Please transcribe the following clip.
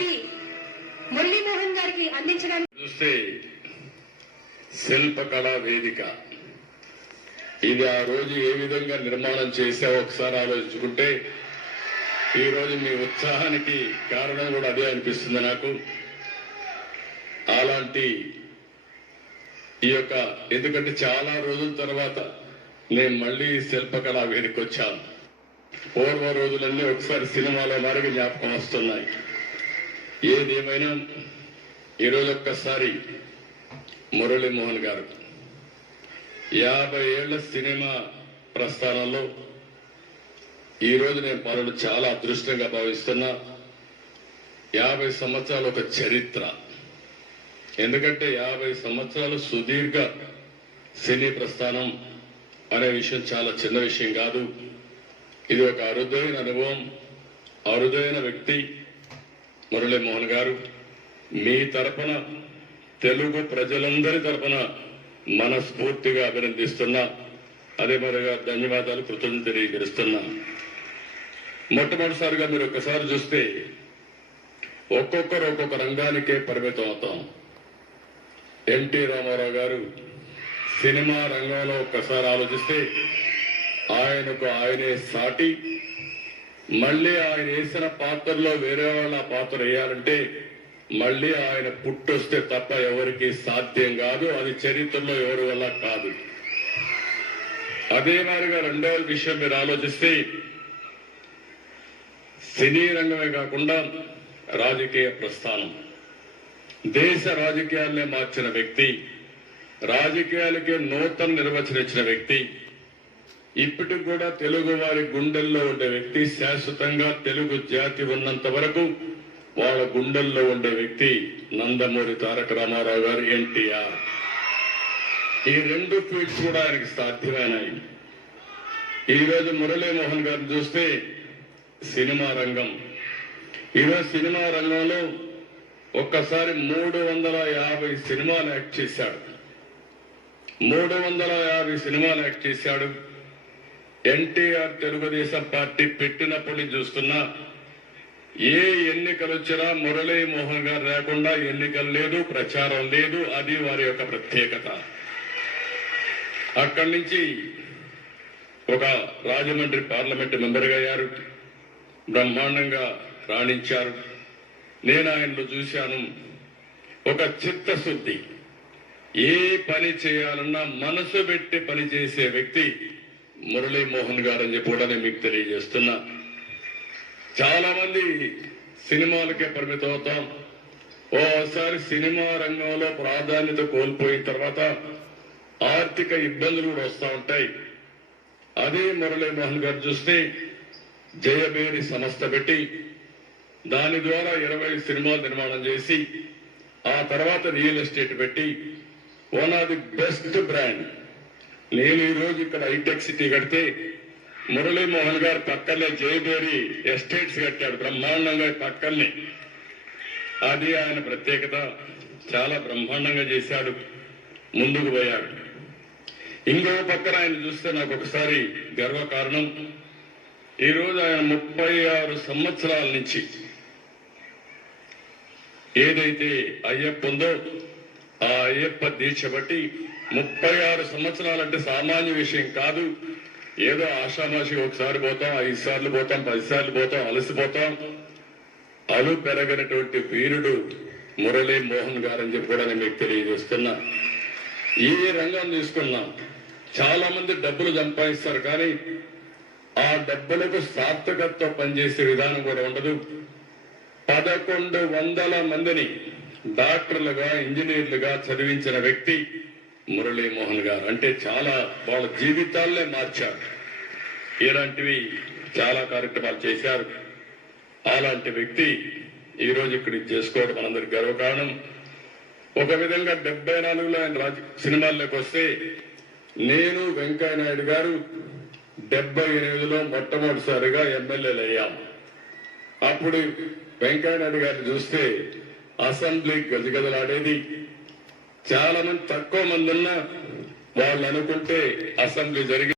అది మురళీమోహన్ గారికి అందించడానికి చూస్తే శిల్పకళా వేదిక. ఇది ఆ రోజు ఏ విధంగా నిర్మాణం చేసా ఒకసారి ఆలోచించుకుంటే ఈ రోజు మీ ఉత్సాహానికి కారణం కూడా అదే అనిపిస్తుంది నాకు. అలాంటి ఈ యొక్క ఎందుకంటే చాలా రోజుల తర్వాత నేను మళ్ళీ శిల్పకళా వేదిక వచ్చాను. పూర్వ రోజులన్నీ ఒకసారి సినిమాలో మారిగా జ్ఞాపకం వస్తున్నాయి. ఏదేమైనా ఈరోజు ఒక్కసారి మురళీమోహన్ గారు యాభై ఏళ్ళ సినిమా ప్రస్థానంలో ఈ రోజు నేను పనులు చాలా అదృష్టంగా భావిస్తున్నా. యాభై సంవత్సరాలు ఒక చరిత్ర. ఎందుకంటే యాభై సంవత్సరాలు సుదీర్ఘ సినీ ప్రస్థానం అనే విషయం చాలా చిన్న విషయం కాదు. ఇది ఒక అరుదైన అనుభవం అరుదైన వ్యక్తి. మురళీమోహన్ గారు మీ తరపున తెలుగు ప్రజలందరి తరపున మనస్ఫూర్తిగా అభినందిస్తున్నా. అదే మరిగా ధన్యవాదాలు కృతజ్ఞత తెలియజేస్తున్నా. మొట్టమొదటిసారిగా మీరు ఒక్కసారి చూస్తే ఒక్కొక్కరు ఒక్కొక్క రంగానికే పరిమితం అవుతాం. ఎన్టీ రామారావు గారు సినిమా రంగంలో ఒక్కసారి ఆలోచిస్తే ఆయనకు ఆయనే సాటి మళ్ళీ ఆయన వేసిన పాత్రలో వేరే వాళ్ళ పాత్ర వేయాలంటే మళ్ళీ ఆయన పుట్టొస్తే తప్ప ఎవరికి సాధ్యం కాదు అది చరిత్రలో ఎవరి వల్ల కాదు. అదే మాదిరిగా రెండవ విషయం మీరు ఆలోచిస్తే సినీ రంగమే కాకుండా రాజకీయ ప్రస్థానం. దేశ రాజకీయాలనే మార్చిన వ్యక్తి రాజకీయాలకే నూతన నిర్వచనం ఇచ్చిన వ్యక్తి ఇప్పటికి కూడా తెలుగు వారి గుండెల్లో ఉండే వ్యక్తి శాశ్వతంగా తెలుగు జాతి ఉన్నంత వరకు వాళ్ళ గుండెల్లో ఉండే వ్యక్తి నందమూరి తారక రామారావు గారు ఎన్టీఆర్. ఈ రెండు ఫీట్స్ కూడా ఆయనకి సాధ్యమైనాయి. ఈ రోజు మురళీమోహన్ గారిని చూస్తే సినిమా రంగం. ఈరోజు సినిమా రంగంలో ఒక్కసారి మూడు వందల యాభై సినిమాలు యాక్ట్ చేశాడు. మూడు వందల యాభై సినిమాలు యాక్ట్ చేశాడు. ఎన్టీఆర్ తెలుగుదేశం పార్టీ పెట్టినప్పటి నుంచి చూస్తున్నా ఏ ఎన్నికలు వచ్చినా మురళీ మోహన్ గారు లేకుండా ఎన్నికలు లేదు ప్రచారం లేదు అది వారి యొక్క ప్రత్యేకత. అక్కడి నుంచి ఒక రాజమండ్రి పార్లమెంట్ మెంబర్గా అయ్యారు బ్రహ్మాండంగా రాణించారు. నేను ఆయనలో చూశాను. ఒక చిత్తశుద్ధి. ఏ పని చేయాలన్నా మనసు పెట్టి పని చేసే వ్యక్తి మురళీ మోహన్ గారు అని చెప్పి కూడా నేను మీకు తెలియజేస్తున్నా. చాలా మంది సినిమాలకే పరిమితం అవుతాం. ఓసారి సినిమా రంగంలో ప్రాధాన్యత కోల్పోయిన తర్వాత ఆర్థిక ఇబ్బందులు కూడా వస్తూ ఉంటాయి. అదే మురళీ మోహన్ గారు చూస్తే జయబేరి సంస్థ పెట్టి దాని ద్వారా ఇరవై సినిమాలు నిర్మాణం చేసి ఆ తర్వాత రియల్ ఎస్టేట్ పెట్టి one of the best brand నేను ఈ రోజు ఇక్కడ హైటెక్ సిటీ కడితే మురళీమోహన్ గారు పక్కనే జయబేరి ఎస్టేట్స్ కట్టాడు బ్రహ్మాండంగా పక్కనే. అది ఆయన ప్రత్యేకత. చాలా బ్రహ్మాండంగా చేశాడు. ముందుకు పోయాడు. ఇంకో పక్కన ఆయన చూస్తే నాకు ఒకసారి గర్వకారణం. కారణం ఈరోజు ఆయన ముప్పై ఆరు సంవత్సరాల నుంచి ఏదైతే అయ్యప్ప ఉందో ఆ అయ్యప్ప దీక్ష బట్టి ముప్పై ఆరు సంవత్సరాలంటే సామాన్య విషయం కాదు. ఏదో ఆషామాషి ఒకసారి పోతాం ఐదు సార్లు పోతాం పది సార్లు పోతాం అలసిపోతాం. అలు పెరగనటువంటి వీరుడు మురళీ మోహన్ గారు అని చెప్పి కూడా నేను మీకు తెలియజేస్తున్నా. ఈ రంగం తీసుకున్నాం. చాలా మంది డబ్బులు సంపాదిస్తారు కానీ ఆ డబ్బులకు సార్థకత్వ పనిచేసే విధానం కూడా ఉండదు. పదకొండు వందల మందిని డాక్టర్లుగా ఇంజనీర్లుగా చదివించిన వ్యక్తి మురళీమోహన్ గారు. అంటే చాలా వాళ్ళ జీవితాలనే మార్చారు. ఇలాంటివి చాలా కార్యక్రమాలు చేశారు. అలాంటి వ్యక్తి ఈ రోజు ఇక్కడ చేసుకోవడం మనందరికి గర్వకారణం. ఒక విధంగా డెబ్బై నాలుగులో ఆయన రాజ సినిమాల్లోకి వస్తే నేను వెంకయ్య నాయుడు గారు డెబ్బై ఎనిమిదిలో మొట్టమొదటిసారిగా ఎమ్మెల్యేలు అయ్యాం అప్పుడు వెంకయ్య నాయుడు గారిని చూస్తే అసెంబ్లీ గజగజలాడేది. చాలా మంది తక్కువ మంది ఉన్నా వాళ్ళు అనుకుంటే అసెంబ్లీ జరిగి